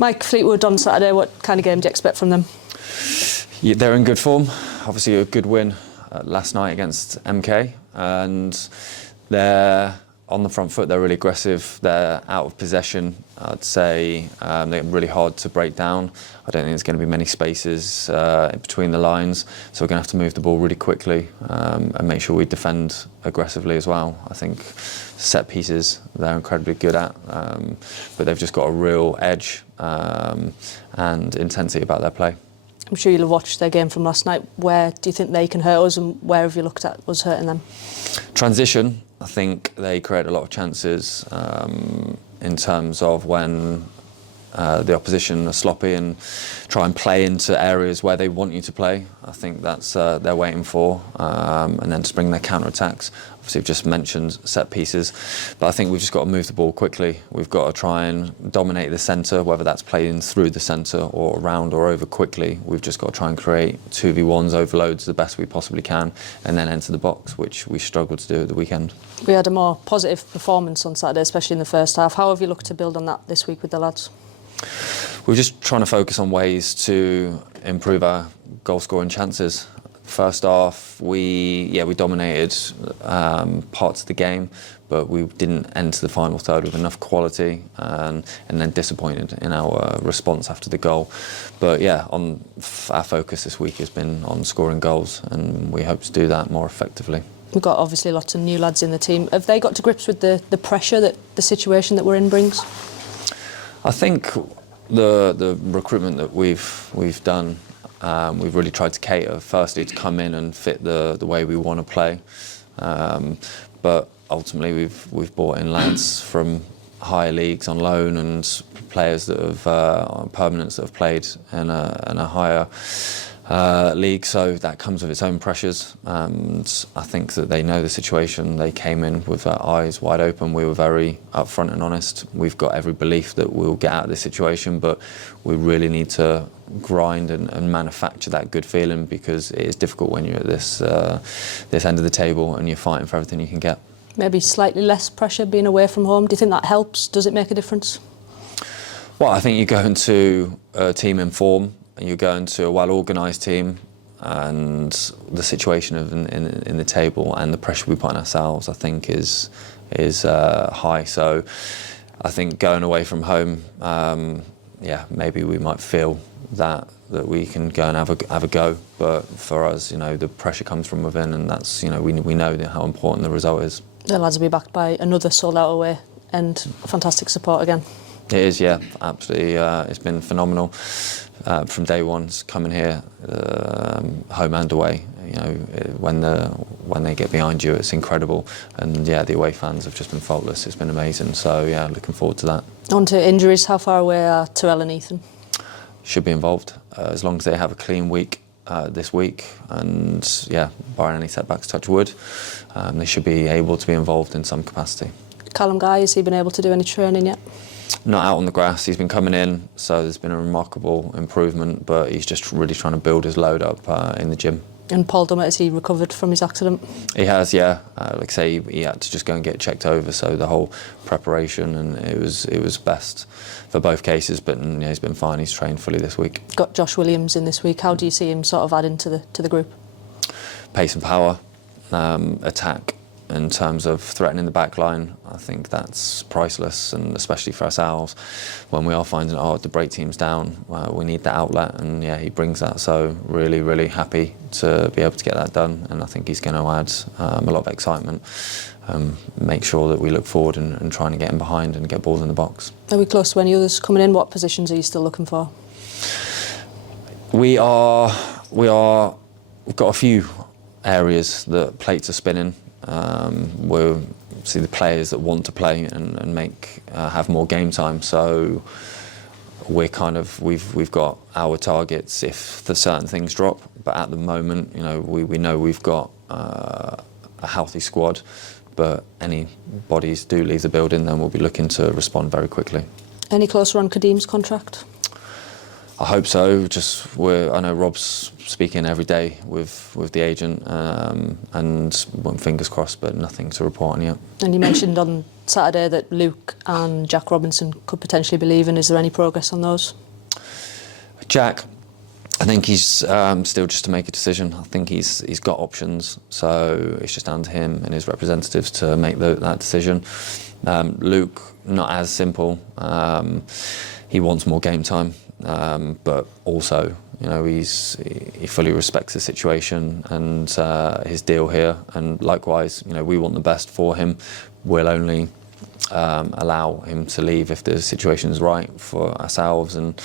Mike, Fleetwood on Saturday, what kind of game do you expect from them? Yeah, they're in good form. Obviously a good win last night against MK, and they're on the front foot. They're really aggressive. They're out of possession. I'd say they're really hard to break down. I don't think there's going to be many spaces in between the lines, so we're going to have to move the ball really quickly and make sure we defend aggressively as well. I think set pieces they're incredibly good at, but they've just got a real edge and intensity about their play. I'm sure you'll have watched their game from last night. Where do you think they can hurt us, and where have you looked at us hurting them? Transition. I think they create a lot of chances in terms of when the opposition are sloppy and try and play into areas where they want you to play. I think that's they're waiting for, and then to bring their counter-attacks. Obviously, I've just mentioned set pieces, but I think we've just got to move the ball quickly. We've got to try and dominate the centre, whether that's playing through the centre or around or over quickly. We've just got to try and create 2v1s, overloads the best we possibly can, and then enter the box, which we struggled to do at the weekend. We had a more positive performance on Saturday, especially in the first half. How have you looked to build on that this week with the lads? We're just trying to focus on ways to improve our goal scoring chances. First half, we dominated parts of the game, but we didn't enter the final third with enough quality, and then disappointed in our response after the goal. But yeah, our focus this week has been on scoring goals, and we hope to do that more effectively. We've got obviously lots of new lads in the team. Have they got to grips with the pressure that the situation that we're in brings? I think the recruitment that we've done, we've really tried to cater firstly to come in and fit the way we want to play, but ultimately we've brought in lads from higher leagues on loan and players that have on permanents that have played in a higher league, so that comes with its own pressures, and I think that they know the situation. They came in with their eyes wide open. We were very upfront and honest. We've got every belief that we'll get out of this situation, but we really need to grind and manufacture that good feeling, because it is difficult when you're at this end of the table and you're fighting for everything you can get. Maybe slightly less pressure being away from home. Do you think that helps? Does it make a difference? Well, I think you go into a team in form, you're going to a well-organised team, and the situation in the table and the pressure we put on ourselves, I think, is high. So I think going away from home, maybe we might feel that we can go and have a go. But for us, the pressure comes from within, and that's we know how important the result is. The lads will be backed by another sold-out away and fantastic support again. It is, yeah, absolutely. It's been phenomenal from day one. Coming here, home and away. When they get behind you, it's incredible. And yeah, the away fans have just been faultless. It's been amazing. So yeah, looking forward to that. On to injuries. How far away are Terrell and Ethan? Should be involved as long as they have a clean week this week. And yeah, barring any setbacks, touch wood, they should be able to be involved in some capacity. Callum Guy, has he been able to do any training yet? Not out on the grass. He's been coming in, so there's been a remarkable improvement, but he's just really trying to build his load up in the gym. And Paul Dummett, has he recovered from his accident? He has, yeah. Like I say, he had to just go and get checked over, so the whole preparation, and it was best for both cases, but yeah, he's been fine. He's trained fully this week. Got Josh Williamson this week. How do you see him sort of adding to the group? Pace and power, attack. In terms of threatening the back line, I think that's priceless, and especially for ourselves, when we are finding it hard to break teams down, we need that outlet, and yeah, he brings that. So really, really happy to be able to get that done, and I think he's going to add a lot of excitement, make sure that we look forward and trying to get in behind and get balls in the box. Are we close to any others coming in? What positions are you still looking for? We've got a few areas that plates are spinning. We'll see the players that want to play and have more game time. So we've got our targets if the certain things drop. But at the moment, we know we've got a healthy squad. But any bodies do leave the building, then we'll be looking to respond very quickly. Any closer on Kadeem's contract? I hope so. I know Rob's speaking every day with the agent, and well, fingers crossed, but nothing to report on yet. And you mentioned on Saturday that Luke and Jack Robinson could potentially be leaving. Is there any progress on those? Jack, I think he's still just to make a decision. I think he's got options, so it's just down to him and his representatives to make that decision. Luke, not as simple. He wants more game time, but also, you know, he fully respects the situation and his deal here. And likewise, you know, we want the best for him. We'll only allow him to leave if the situation is right for ourselves and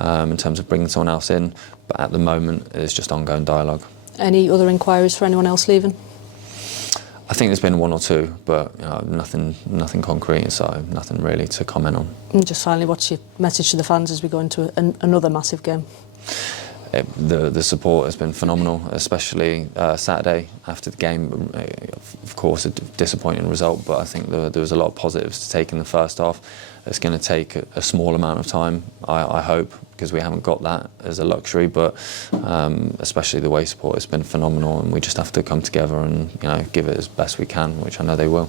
in terms of bringing someone else in. But at the moment, it's just ongoing dialogue. Any other inquiries for anyone else leaving? I think there's been one or two, but you know, nothing concrete, so nothing really to comment on. And just finally, what's your message to the fans as we go into another massive game? The support has been phenomenal, especially Saturday after the game. Of course, a disappointing result, but I think there was a lot of positives to take in the first half. It's going to take a small amount of time, I hope, because we haven't got that as a luxury. But especially the away support has been phenomenal, and we just have to come together and, you know, give it as best we can, which I know they will.